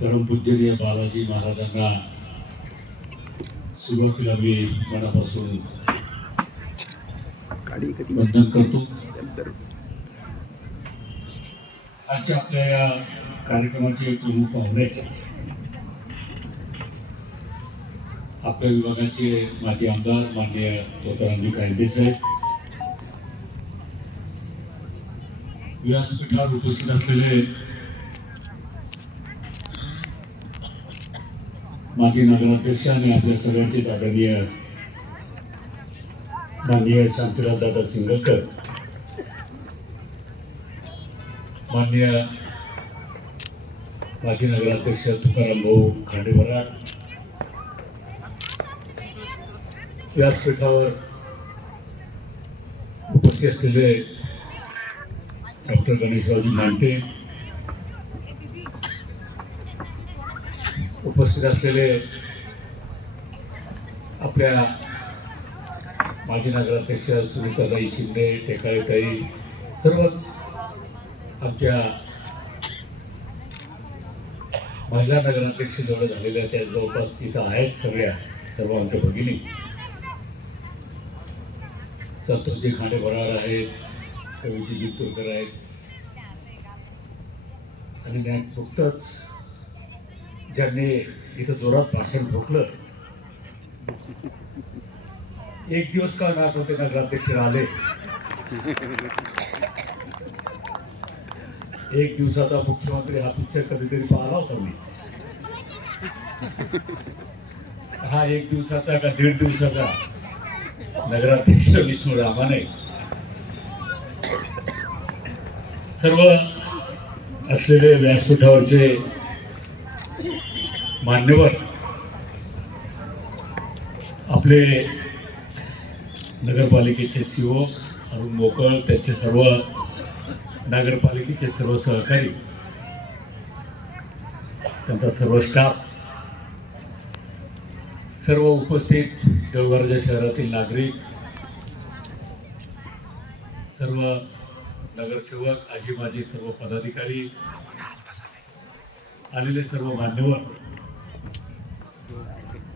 परमपूज्यनीय बालाजी महाराजांना सुरुवातीला मी मनापासून वंदन करतो. आजच्या आपल्या या कार्यक्रमाचे प्रमुख पाहुणे आपल्या विभागाचे माजी आमदार माननीय तोतारामजी कायदे साहेब व्यासपीठावर उपस्थित असलेले माजी नगराध्यक्ष आणि आपल्या सगळ्यांचेच आदरणीय माननीय शांतीराज दादा सिंगकर माननीय माजी नगराध्यक्ष तुकाराम भाऊ खांडेबराट व्यासपीठावर उपस्थित असलेले डॉक्टर गणेशरावजी मांटे उपस्थित असलेले आपल्या माजी नगराध्यक्ष सुनीताताई शिंदे टेकाळेताई सर्वच आमच्या महिला नगराध्यक्ष जेवढ्या झालेल्या त्या जवळपास इथं आहेत सगळ्या सर्व आमच्या भगिनी. संतोषजी खांडे बरार आहेत कवीजी जिंतूरकर आहेत. आणि त्या नुकतंच ज्यांनी इथं जोरात भाषण ठोकलं एक दिवस का ना होते नगराध्यक्ष आले? एक दिवसाचा मुख्यमंत्री हा पिक्चर कधीतरी पाहिला होता मी. हा एक दिवसाचा का दीड दिवसाचा? नगराध्यक्ष विष्णू रामाने. सर्व असलेले व्यासपीठावरचे मान्यवर. आपले नगरपालिकेचे सीओ अरुण मोकळ त्यांचे सर्व नगरपालिकेचे सर्व सहकारी त्यांचा सर्व स्टाफ सर्व उपस्थित देवघराच्या शहरातील नागरिक सर्व नगरसेवक आजी माजी सर्व पदाधिकारी आलेले सर्व मान्यवर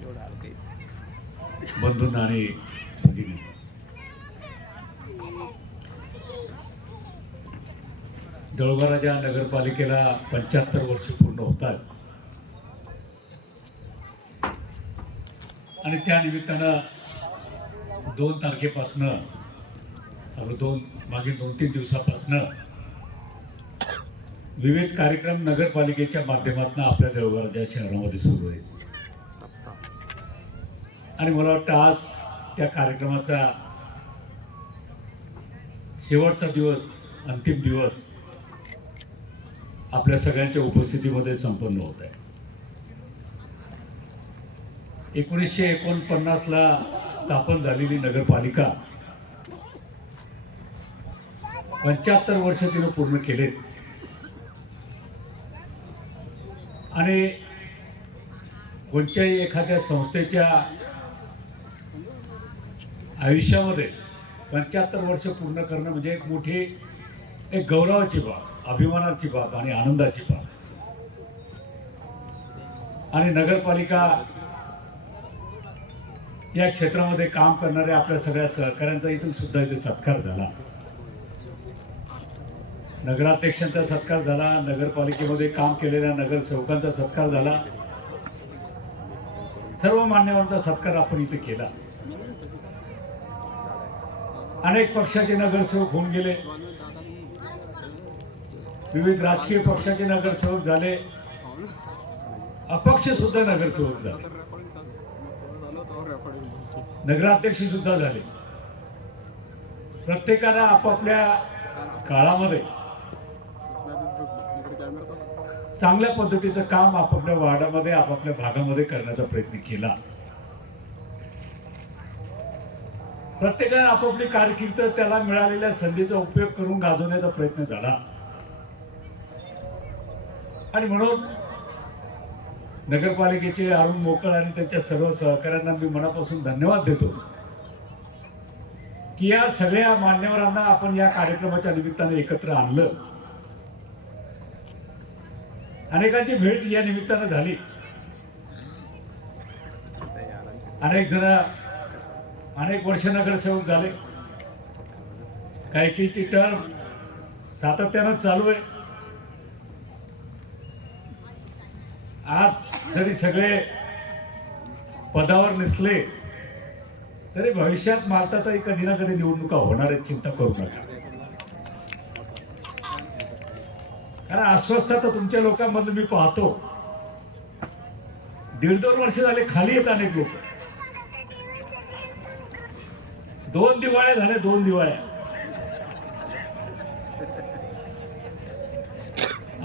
एवढं आलं ते बंधूंना आणि भगिनी जळगाराच्या नगरपालिकेला पंच्याहत्तर वर्ष पूर्ण होतात. आणि त्या निमित्तानं दोन तारखेपासनं आपलं दोन मागील दोन तीन दिवसापासनं विविध कार्यक्रम नगरपालिकेच्या माध्यमातून आपल्या देवघराच्या शहरामध्ये सुरू आहेत. आणि मला वाटतं आज त्या कार्यक्रमाचा शेवटचा दिवस अंतिम दिवस आपल्या सगळ्यांच्या उपस्थितीमध्ये संपन्न होत आहे. एकोणीसशे एकोणपन्नासला स्थापन झालेली नगरपालिका पंच्याहत्तर वर्ष तिनं पूर्ण केलेत. आणि कोणत्याही एखाद्या संस्थेच्या आयुष्यामध्ये पंच्याहत्तर वर्ष पूर्ण करणं म्हणजे एक मोठी एक गौरवाची बाब अभिमानाची बाब आणि आनंदाची बाब. आणि नगरपालिका या क्षेत्रामध्ये काम करणाऱ्या आपल्या सगळ्या सहकाऱ्यांचा इथून सुद्धा इथे सत्कार झाला. नगराध्यक्षांचा सत्कार झाला नगरपालिकेमध्ये काम केलेल्या नगरसेवकांचा सत्कार झाला. सर्व मान्यवरांचा सत्कार आपण इथे केला. अनेक पक्षाचे नगरसेवक होऊन गेले. विविध राजकीय पक्षाचे नगरसेवक झाले. अपक्ष सुद्धा नगरसेवक झाले. नगराध्यक्ष सुद्धा झाले. प्रत्येकाला आपापल्या काळामध्ये चांगल्या पद्धतीचं काम आपापल्या वार्डामध्ये आपापल्या भागामध्ये करण्याचा प्रयत्न केला. प्रत्येकाने आपापली कारकीर्द त्याला मिळालेल्या संधीचा उपयोग करून गाजवण्याचा प्रयत्न झाला. आणि म्हणून नगरपालिकेचे अरुण मोकळ आणि त्यांच्या सर्व सहकाऱ्यांना मी मनापासून धन्यवाद देतो की या सगळ्या मान्यवरांना आपण या कार्यक्रमाच्या निमित्ताने एकत्र आणलं. अनेकांची भेट या निमित्तानं झाली. अनेक जण अनेक वर्ष नगरसेवक झाले. काही काहीची टर्म सातत्यानं चालू आहे. आज जरी सगळे पदावर नसले तरी भविष्यात मारतातही कधी ना कधी निवडणुका होणार आहेत चिंता करू नका. कारण अस्वस्थता तर तुमच्या लोकांमधलं मी पाहतो. दीड दोन वर्ष झाले खाली येत अनेक लोक. दोन दिवाळ्या झाल्या दोन दिवाळ्या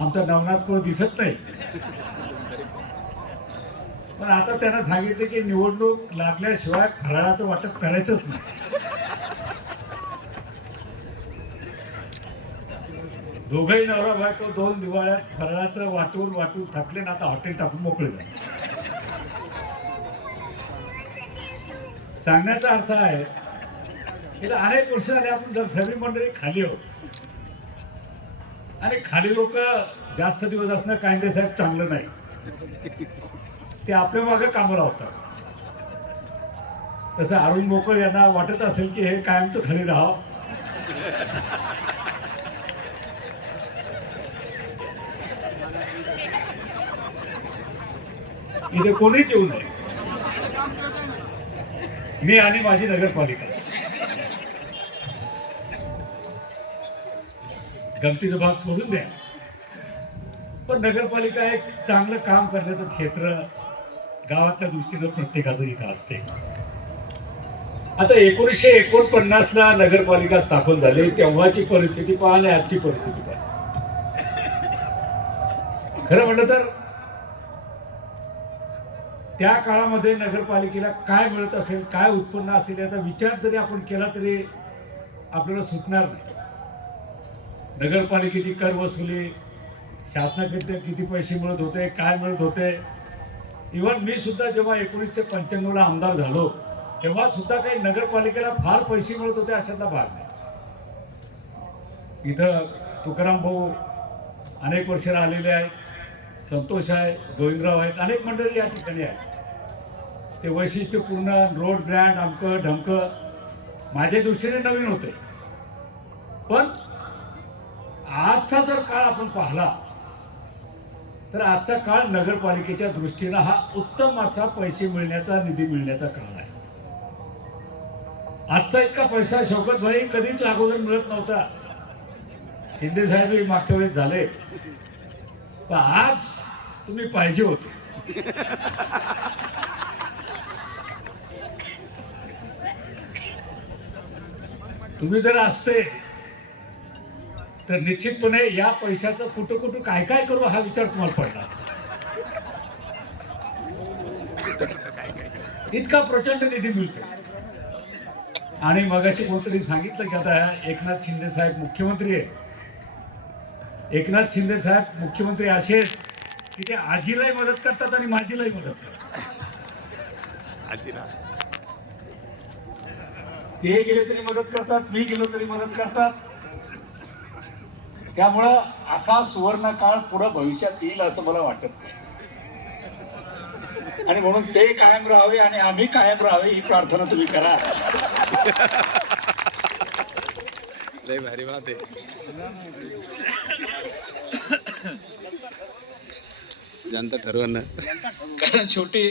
आमचा नवनाथ कोण दिसत नाही. पण आता त्यांना सांगितलं की निवडणूक लागल्याशिवाय फराळाचं वाटप करायचंच नाही. दोघंही नवरा बायको दोन दिवाळ्यात फराळाचं वाटून वाटून थकले ना आता हॉटेल टाकून मोकळे झाले. सांगण्याचा अर्थ आहे गेल्या अनेक वर्ष झाले आपण जर मंडळी खाली आहोत. आणि खाली लोक जास्त दिवस असणं कायदे साहेब चांगलं नाही. ते आपल्या मागे कामं राहतात तसं अरुण मोकळ यांना वाटत असेल की हे कायम तर खाली राहावं. इथे कोणीच येऊ नये. मी आणि माझी नगरपालिका. गमतीचा भाग सोडून द्या. पण नगरपालिका एक चांगलं काम करण्याचं क्षेत्र गावातल्या दृष्टीनं प्रत्येकाचं इथं असते. आता एकोणीसशे एकोणपन्नासला नगरपालिका स्थापन झाली तेव्हाची परिस्थिती पहा आणि आजची परिस्थिती पहा खरं म्हटलं तर त्या काळामध्ये नगरपालिकेला काय मिळत असेल काय उत्पन्न असेल याचा विचार जरी आपण केला तरी आपल्याला सुटणार नाही. नगरपालिकेची कर वसुली शासनाकडे किती पैसे मिळत होते काय मिळत होते. इव्हन मी सुद्धा जेव्हा एकोणीसशे पंच्याण्णवला आमदार झालो तेव्हा सुद्धा काही नगरपालिकेला फार पैसे मिळत होते अशातला भाग नाही. इथं तुकाराम भाऊ अनेक वर्ष राहिलेले आहेत संतोष आहे गोविंदराव आहेत अनेक मंडळी या ठिकाणी आहेत. ते वैशिष्ट्यपूर्ण रोड ब्रँड अमकं ढमकं माझ्या दृष्टीने नवीन होते. पण आजचा जर काळ आपण पाहिला तर आजचा काळ नगरपालिकेच्या दृष्टीनं हा उत्तम असा पैसे मिळण्याचा निधी मिळण्याचा काळ आहे. आजचा इतका पैसा शौकत भाई कधीच अगोदर मिळत नव्हता. शिंदे साहेब मागच्या वेळेस झाले. पण आज तुम्ही पाहिजे होते. तुम्ही जर असते तर निश्चितपणे या पैशाचं कुठं कुठं काय काय करू हा विचार तुम्हाला पडला असता. इतका प्रचंड निधी मिळतो आणि मगाशी कोणतरी सांगितलं की आता एकनाथ शिंदे साहेब मुख्यमंत्री आहे एकनाथ शिंदे साहेब मुख्यमंत्री असे की ते आजीलाही मदत करतात आणि माझीलाही मदत करतात. आजीला. ते गेले तरी मदत करतात मी गेलो तरी मदत करतात. त्यामुळं असा सुवर्ण काळ पुढं भविष्यात येईल असं मला वाटत नाही. आणि म्हणून ते कायम राहावे आणि आम्ही कायम राहावे ही प्रार्थना तुम्ही करा. लय भारी बात आहे. जनता ठरवणं कारण शेवटी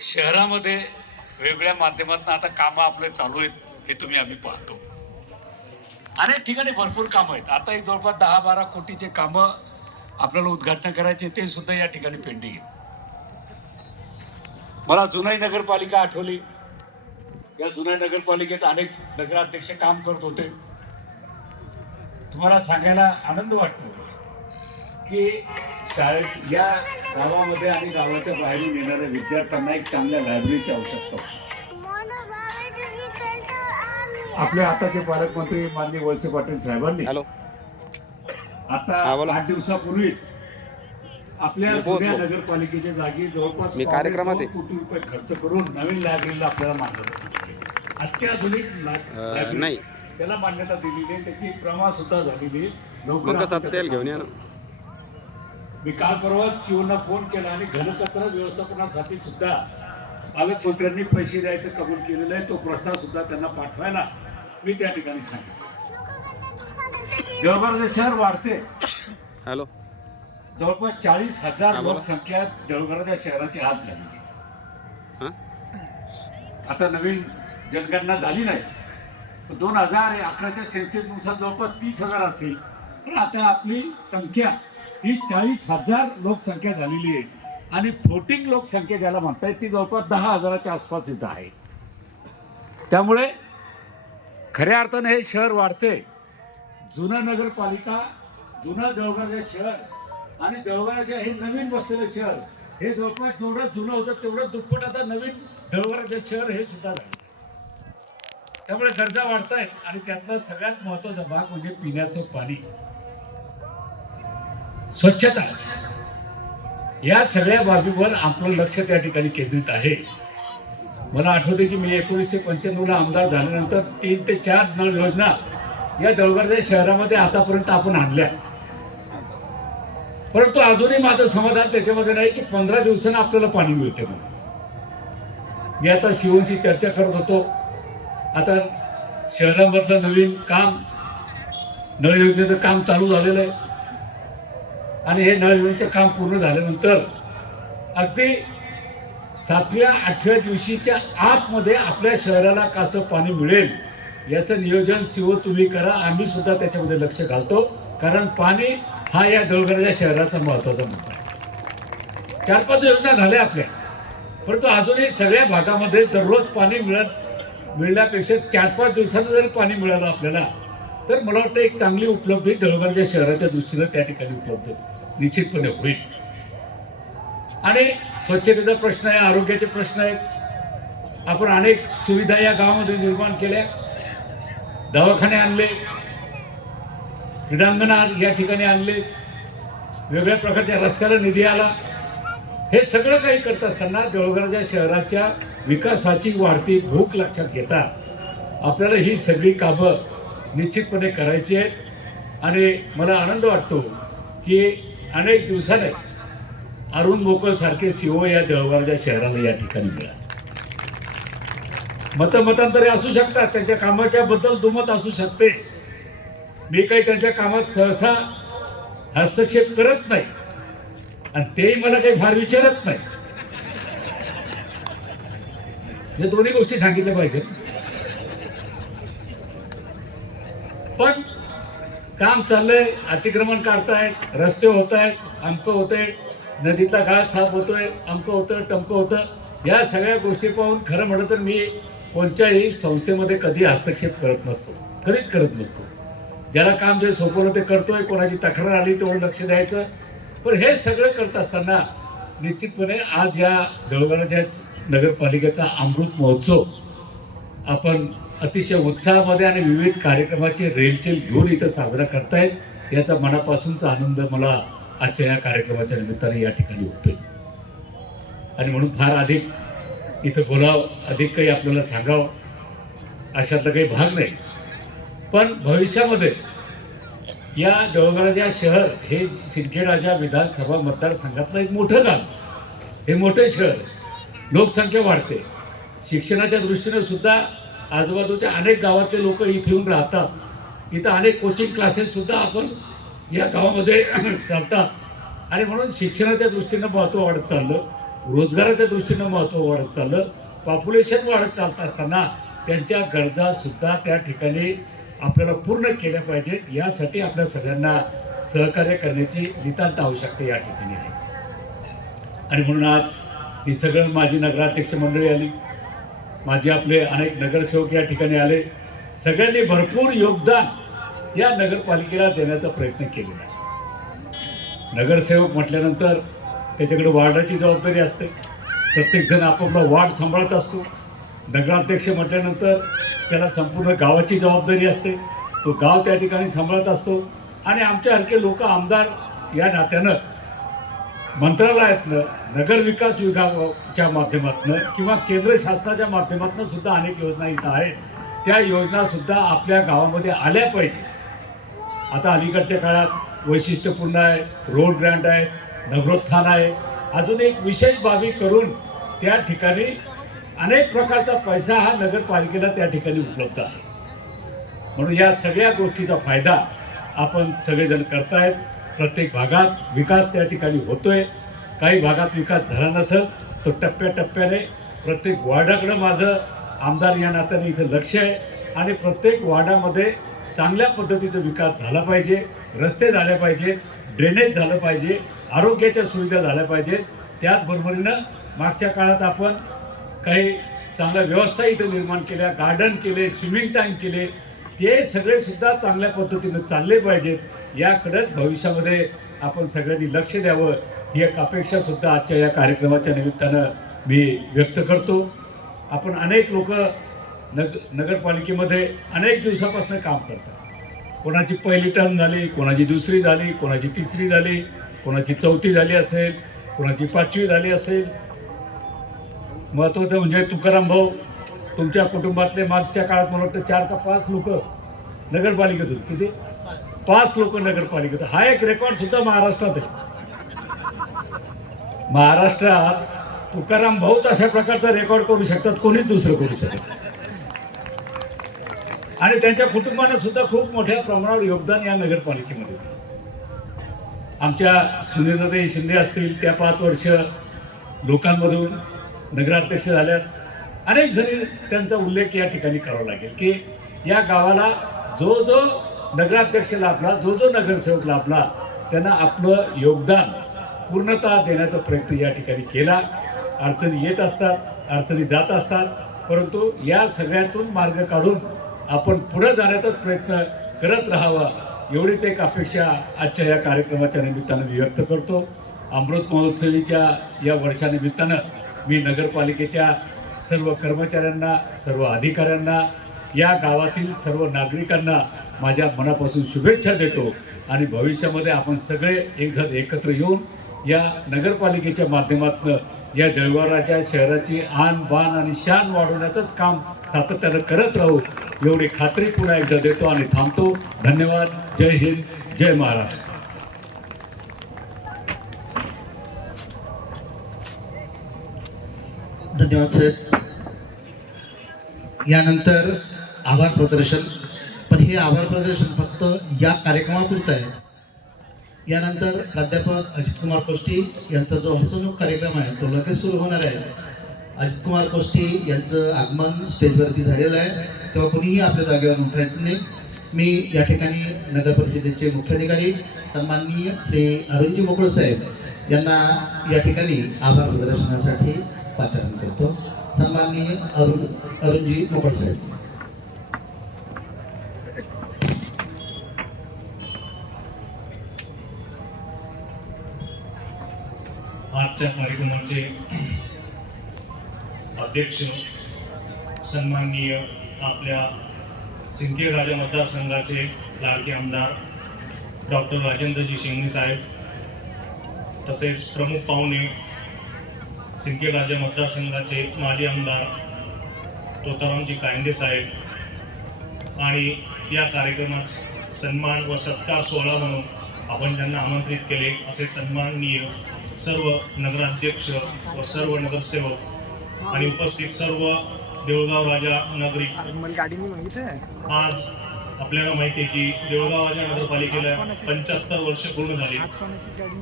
शहरामध्ये वेगवेगळ्या माध्यमातून आता कामं आपले चालू आहेत हे तुम्ही आम्ही पाहतो. अनेक ठिकाणी भरपूर कामं आहेत. आता एक जवळपास दहा बारा कोटीचे कामं आपल्याला उद्घाटन करायचे ते सुद्धा या ठिकाणी पेंडिंग आहे मला जुनाई नगरपालिका आठवली. या जुन्या नगरपालिकेत अनेक नगराध्यक्ष काम करत होते. तुम्हाला सांगायला आनंद वाटतो की शाळेत या गावामध्ये आणि गावाच्या बाहेरून येणाऱ्या विद्यार्थ्यांना एक चांगल्या लायब्ररीची आवश्यकता होती आपल्या आताचे पालकमंत्री माननीय वळसे पाटील साहेबांनी हॅलो आता. आठ दिवसापूर्वीच आपल्या. जुन्या नगरपालिकेच्या जागी जवळपास मी कार्यक्रमात. कोटी रुपये खर्च करून नवीन लायब्ररीला आपल्याला मान्यता. अत्याधुनिक. नाही. त्याला मान्यता दिलेली आहे त्याची प्रमा सुद्धा झालेली. लवकर घेऊन या ना मी काल परवाच शिवना फोन केला आणि घनकचरा व्यवस्थापनासाठी सुद्धा पालकमंत्र्यांनी पैसे द्यायचं कबूल केलेलं आहे तो प्रस्ताव सुद्धा त्यांना पाठवायला मी त्या ठिकाणी सांगितलं देवघरचे शहर वाढते. हॅलो. जवळपास चाळीस हजार. लोकसंख्या देवघराच्या शहराची आज झाली. हां? आता नवीन जनगणना झाली नाही. पण दोन हजार अकराच्या सेन्सेसनुसार जवळपास तीस हजार असेल. पण आता आपली संख्या ही चाळीस हजार लोकसंख्या झालेली आहे. आणि फ्लोटिंग लोकसंख्या ज्याला म्हणतायत ती जवळपास दहा हजाराच्या आसपास इथं आहे. त्यामुळे खऱ्या अर्थानं हे शहर वाढते. जुनं नगरपालिका जुनं देवघरचे शहर आणि देवघराचे हे नवीन बसलेलं शहर हे जवळपास जेवढं जुनं होतं तेवढं दुप्पट आता नवीन देवघराचे शहर हे सुद्धा झालं. त्यामुळे गरजा वाढत आहेत आणि त्यातला सगळ्यात महत्त्वाचा भाग म्हणजे पिण्याचं पाणी. स्वच्छता. या सगळ्या बाबीवर आपलं लक्ष त्या ठिकाणी केंद्रित आहे. मला आठवते की मी एकोणीसशे पंच्याण्णवला आमदार झाल्यानंतर तीन ते चार नळ योजना या देवगडच्या शहरामध्ये आतापर्यंत आपण आणल्या. परंतु अजूनही माझं समाधान त्याच्यामध्ये नाही की पंधरा दिवसानं आपल्याला पाणी मिळते म्हणून. मी आता शिवनशी चर्चा करत होतो. आता शहरामधलं नवीन काम नळ योजनेचं काम चालू झालेलं आहे. आणि हे नळ योजनेचं काम पूर्ण झाल्यानंतर अगदी सातव्या आठव्या दिवशीच्या आतमध्ये आपल्या शहराला कसं पाणी मिळेल याचं नियोजन शिव तुम्ही करा. आम्ही सुद्धा त्याच्यामध्ये लक्ष घालतो. कारण पाणी हा या देवघराच्या शहराचा महत्त्वाचा मुद्दा आहे. चार पाच योजना झाल्या आपल्या. परंतु अजूनही सगळ्या भागामध्ये दररोज पाणी मिळत मिळण्यापेक्षा चार पाच दिवसाचं जरी पाणी मिळालं आपल्याला तर मला वाटतं एक चांगली उपलब्धी देवघरच्या शहराच्या दृष्टीनं त्या ठिकाणी उपलब्ध निश्चितपणे होईल. आणि स्वच्छतेचा प्रश्न आहे आरोग्याचे प्रश्न आहेत. आपण अनेक सुविधा या गावामध्ये निर्माण केल्या. दवाखाने आणले. क्रीडांगणा या ठिकाणी आणले. वेगळ्या प्रकारच्या रस्त्याला निधी आला. हे सगळं काही करत असताना देवळघराच्या शहराच्या विकासाची वाढती भूक लक्षात घेता आपल्याला ही सगळी कामं निश्चितपणे करायची आहेत. आणि मला आनंद वाटतो की अनेक दिवसाने अरुण मोकळ सारखे सीओ या देवघराच्या शहराला या ठिकाणी मिळाले. मतमतांतरे असू शकतात त्यांच्या कामाच्या बद्दल दुमत असू शकते. मी काही त्यांच्या कामात सहसा हस्तक्षेप करत नाही. आणि तेही मला काही फार विचारत नाही. या दोन्ही गोष्टी सांगितल्या पाहिजे. पण काम चाललंय अतिक्रमण काढतायत रस्ते होत आहेत अमकं होतंय. नदीतला घाट साफ होतोय अमकं होतं टमकं होतं या सगळ्या गोष्टी पाहून खरं म्हटलं तर मी कोणत्याही संस्थेमध्ये कधी हस्तक्षेप करत नसतो. कधीच करत नसतो. ज्याला काम जे सोपवलं ते करतोय कोणाची तक्रार आली तेवढं लक्ष द्यायचं. पण हे सगळं करत असताना निश्चितपणे आज या जळगावच्या नगरपालिकेचा अमृत महोत्सव आपण अतिशय उत्साहामध्ये आणि विविध कार्यक्रमाचे रेलचेल घेऊन इथं साजरा करतायत याचा मनापासूनचा आनंद मला आजच्या या कार्यक्रमाच्या निमित्ताने या ठिकाणी होतोय आणि म्हणून फार अधिक इथं बोलावं अधिक काही आपल्याला सांगावं अशातला काही भाग नाही. पण भविष्यामध्ये या देवगडाच्या शहर हे सिंदखेडाच्या विधानसभा मतदारसंघातलं एक मोठं गाव हे मोठे शहर लोकसंख्या वाढते. शिक्षणाच्या दृष्टीने सुद्धा आजूबाजूच्या अनेक गावातले लोक इथे येऊन राहतात. इथं अनेक कोचिंग क्लासेस सुद्धा आपण या गावामध्ये चालतात. आणि म्हणून शिक्षणाच्या दृष्टीनं महत्त्व वाढत चाललं. रोजगाराच्या दृष्टीनं महत्त्व वाढत चाललं. पॉप्युलेशन वाढत चालत असताना त्यांच्या गरजासुद्धा त्या ठिकाणी आपल्याला पूर्ण केल्या पाहिजेत. यासाठी आपल्या सगळ्यांना सहकार्य करण्याची नितांत आवश्यकता या ठिकाणी आहे. आणि म्हणून आज ही सगळं माझी नगराध्यक्ष मंडळी आली. माझे आपले अनेक नगरसेवक या ठिकाणी आले. सगळ्यांनी भरपूर योगदान या नगरपालिकेला देण्याचा प्रयत्न केलेला आहे. नगरसेवक म्हटल्यानंतर त्याच्याकडे वार्डाची जबाबदारी असते. प्रत्येकजण आपापला वार्ड सांभाळत असतो. नगराध्यक्ष म्हटल्यानंतर त्याला संपूर्ण गावाची जबाबदारी असते. तो गाव त्या ठिकाणी सांभाळत असतो. आणि आमच्यासारखे लोक आमदार या नात्यानं मंत्रालयातनं नगर विकास विभागाच्या माध्यमातून किंवा केंद्र शासनाच्या माध्यमातून सुद्धा अनेक योजना इथं आहेत. त्या योजनासुद्धा आपल्या गावामध्ये आल्या पाहिजे. आता अलीकडच्या काळात वैशिष्ट्यपूर्ण आहे रोड ग्रँड आहे नगरोत्थान आहे. अजून एक विशेष बाबी करून त्या ठिकाणी अनेक प्रकारचा पैसा हा नगरपालिकेला त्या ठिकाणी उपलब्ध आहे. म्हणून या सगळ्या गोष्टीचा फायदा आपण सगळेजण करतायत. प्रत्येक भागात विकास त्या ठिकाणी होतोय. काही भागात विकास झाला नसेल तो टप्प्याटप्प्याने प्रत्येक वार्डाकडं माझं आमदार या नात्याने इथं लक्ष आहे. आणि प्रत्येक वार्डामध्ये चांगल्या पद्धतीचा विकास झाला पाहिजे रस्ते झाले पाहिजे ड्रेनेज झालं पाहिजे आरोग्याच्या सुविधा झाल्या पाहिजेत. त्याचबरोबरीनं मागच्या काळात आपण काही चांगल्या व्यवस्था इथं निर्माण केल्या गार्डन केले स्विमिंग टँक केले ते सगळे सुद्धा चांगल्या पद्धतीनं चालले पाहिजेत. याकडंच भविष्यामध्ये आपण सगळ्यांनी लक्ष द्यावं. ही एक अपेक्षा सुद्धा आजच्या या कार्यक्रमाच्या निमित्तानं मी व्यक्त करतो. आपण अनेक लोक नग नगरपालिकेमध्ये अनेक दिवसापासून काम करतात. कोणाची पहिली टर्म झाली कोणाची दुसरी झाली कोणाची तिसरी झाली कोणाची चौथी झाली असेल कोणाची पाचवी झाली असेल. महत्त्वाचं म्हणजे तुकाराम भाऊ तुमच्या कुटुंबातले मागच्या काळात मला वाटतं चार का पाच लोक नगरपालिकेतून. किती? पाच लोक नगरपालिकेत हा एक रेकॉर्ड सुद्धा महाराष्ट्रात आहे. महाराष्ट्रात तुकाराम भाऊच अशा प्रकारचा रेकॉर्ड करू शकतात कोणीच दुसरं करू शकत नाही. आणि त्यांच्या कुटुंबाने सुद्धा खूप मोठ्या प्रमाणावर योगदान या नगरपालिकेमध्ये दिलं. आमच्या सुनीलताई शिंदे असतील त्या पाच वर्ष लोकांमधून नगराध्यक्ष झाल्यात. अनेक जणी त्यांचा उल्लेख या ठिकाणी करावा लागेल की या गावाला जो जो नगराध्यक्ष लाभला जो जो नगरसेवक लाभला त्यांना आपलं योगदान पूर्णतः देण्याचा प्रयत्न या ठिकाणी केला. अडचणी येत असतात अडचणी जात असतात परंतु या सगळ्यातून मार्ग काढून आपण पुढे जाण्याचाच प्रयत्न करत राहावा एवढीच एक अपेक्षा आजच्या या कार्यक्रमाच्या निमित्तानं मी व्यक्त करतो. अमृत महोत्सवीच्या या वर्षानिमित्तानं मी नगरपालिकेच्या सर्व कर्मचाऱ्यांना सर्व अधिकाऱ्यांना या गावातील सर्व नागरिकांना माझ्या मनापासून शुभेच्छा देतो आणि भविष्यामध्ये आपण सगळे एकजण एकत्र येऊन या नगरपालिकेच्या माध्यमातून या देवघराच्या शहराची आन बाण आणि शान वाढवण्याचंच काम सातत्यानं करत राहू एवढी खात्री पुन्हा एकदा देतो आणि थांबतो. धन्यवाद. जय हिंद. जय महाराष्ट्र. धन्यवाद साहेब. यानंतर आभार प्रदर्शन. पण हे आभार प्रदर्शन फक्त या कार्यक्रमापुरतं आहे. यानंतर प्राध्यापक अजित कुमार कोष्टी यांचा जो हसवणूक कार्यक्रम आहे तो लगेच सुरू होणार आहे. अजित कुमार कोष्टी यांचं आगमन स्टेजवरती झालेलं आहे. तेव्हा कुणीही आपल्या जागेवर उठायचं नाही. मी या ठिकाणी नगर परिषदेचे मुख्याधिकारी सन्माननीय श्री अरुणजी मोकळ साहेब यांना या ठिकाणी आभार प्रदर्शनासाठी पाचारण करतो. सन्माननीय अरुण अरुणजी मोकळ साहेब. आजच्या कार्यक्रमाचे अध्यक्ष सन्माननीय आपल्या सिंदखेड राजा मतदारसंघाचे लाडके आमदार डॉक्टर राजेंद्रजी शिंगणे साहेब तसेच प्रमुख पाहुणे सिंदखेड राजा मतदारसंघाचे माजी आमदार तोतारामजी कायंदे साहेब आणि या कार्यक्रमात सन्मान व सत्कार सोहळा म्हणून आपण त्यांना आमंत्रित केले असे सन्माननीय सर्व नगराध्यक्ष व सर्व नगरसेवक आणि उपस्थित सर्व देऊळगाव राजा नगरी आज आपल्याला माहिती आहे की देऊळगाव राजा नगरपालिकेला पंच्याहत्तर वर्ष पूर्ण झाली.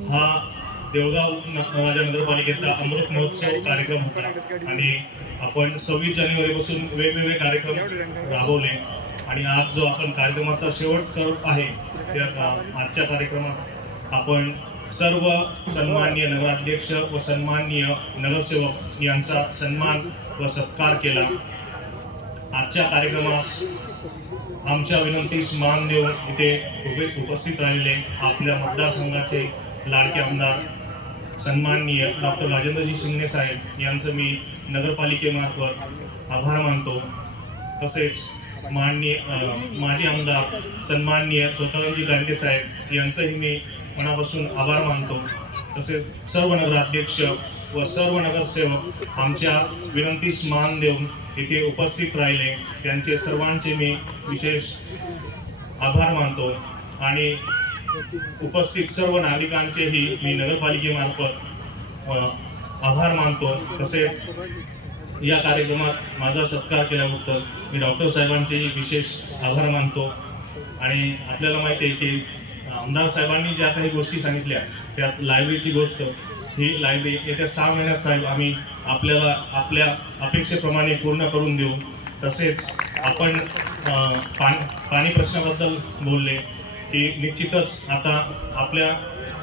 हा देऊळगाव राजा नगरपालिकेचा अमृत महोत्सव कार्यक्रम होता आणि आपण सव्वीस जानेवारीपासून वेगवेगळे कार्यक्रम राबवले आणि आज जो आपण कार्यक्रमाचा शेवट करत आहे त्या आजच्या कार्यक्रमात आपण सर्व सन्माननीय नगराध्यक्ष व सन्माननीय नगरसेवक यांचा सन्मान व सत्कार केला. आजच्या कार्यक्रमास आमच्या विनंतीस मान देऊन इथे उभे उपस्थित राहिलेले आपल्या मतदारसंघाचे लाडके आमदार सन्माननीय डॉक्टर राजेंद्रजी शिंगणे साहेब यांचं मी नगरपालिकेमार्फत आभार मानतो. तसेच माननीय माजी आमदार सन्माननीय प्रतापजी गांधी साहेब यांचंही मी मनापासून आभार मानतो. तसेच सर्व नगराध्यक्ष व सर्व नगरसेवक आमच्या विनंतीस मान देऊन इथे उपस्थित राहिले. त्यांचे सर्वांचे मी विशेष आभार मानतो. आणि उपस्थित सर्व नागरिकांचेही मी नगरपालिकेमार्फत आभार मानतो. तसेच या कार्यक्रमात माझा सत्कार केल्याबद्दल मी डॉक्टर साहेबांचेही विशेष आभार मानतो. आणि आपल्याला माहिती आहे की आमदार साहेबांनी ज्या काही गोष्टी सांगितल्या त्यात लायब्ररीची गोष्ट ही लायब्ररी येत्या सहा महिन्यात साहेब आम्ही आपल्याला आपल्या अपेक्षेप्रमाणे पूर्ण करून देऊ. तसेच आपण पाणी पाणी प्रश्नाबद्दल बोलले की निश्चितच आता आपल्या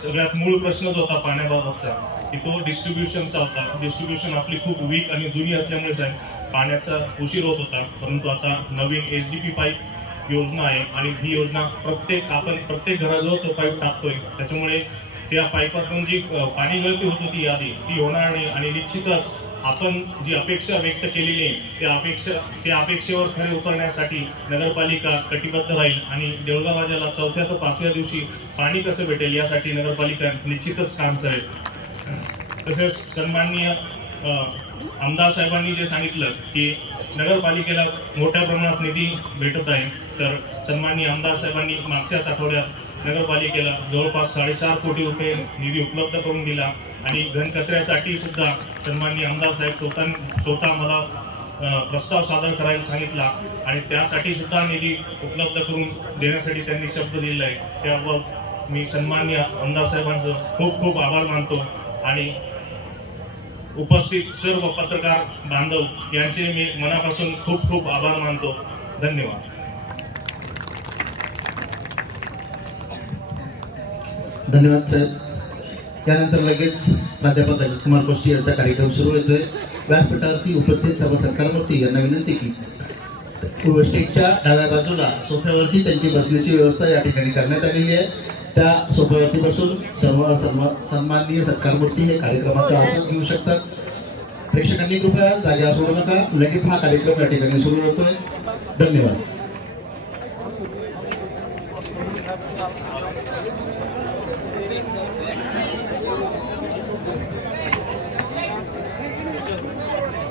सगळ्यात मूळ प्रश्न जो होता पाण्याबाबतचा की तो डिस्ट्रीब्युशनचा होता. डिस्ट्रीब्युशन आपली खूप वीक आणि जुनी असल्यामुळे साहेब पाण्याचा उशीर होत होता. परंतु आता नवीन एच डी पी पाईप योजना आहे आणि ही योजना प्रत्येक आपण प्रत्येक घराजवळ तो पाईप टाकतोय. त्याच्यामुळे त्या पाईपातून जी पाणी गळती होत होती आधी ती होणार नाही आणि निश्चितच आपण जी अपेक्षा व्यक्त केलेली आहे त्या अपेक्षा त्या अपेक्षेवर खरे उतरण्यासाठी नगरपालिका कटिबद्ध राहील आणि देऊळगावाजाला चौथ्या ते पाचव्या दिवशी पाणी कसं भेटेल यासाठी नगरपालिका निश्चितच काम करेल. तसेच सन्माननीय आमदार साहेबांनी जे सांगितलं की नगरपालिकेला मोठ्या प्रमाणात निधी भेटत आहे. तर सन्माननीय आमदार साहेबांनी मागच्याच आठवड्यात नगरपालिकेला जवळपास साडेचार कोटी रुपये निधी उपलब्ध करून दिला. आणि घनकचऱ्यासाठी सुद्धा सन्माननीय आमदार साहेब स्वतः स्वतः मला प्रस्ताव सादर करायला सांगितला. आणि त्यासाठी सुद्धा निधी उपलब्ध करून देण्यासाठी त्यांनी शब्द दिलेला आहे. त्याबाबत मी सन्मान्य आमदार साहेबांचं खूप खूप आभार मानतो. आणि उपस्थित सर्व पत्रकार बांधव यांचे मी मनापासून खूप खूप आभार मानतो. धन्यवाद. धन्यवाद साहेब यानंतर लगेच प्राध्यापक अजित कुमार कोष्टी यांचा कार्यक्रम सुरू होतोय. व्यासपीठावरती उपस्थित सर्व सरकारमूर्ती यांना विनंती की स्टेजच्या डाव्या बाजूला सोफ्यावरती त्यांची बसण्याची व्यवस्था या ठिकाणी करण्यात आलेली आहे. त्या सोफ्यावरती बसून सर्व सर्व सन्माननीय सत्कारमूर्ती हे कार्यक्रमाचा आस्वाद घेऊ शकतात. प्रेक्षकांनी कृपया जागा सोडू नका. लगेच हा कार्यक्रम या ठिकाणी सुरू होतोय. धन्यवाद.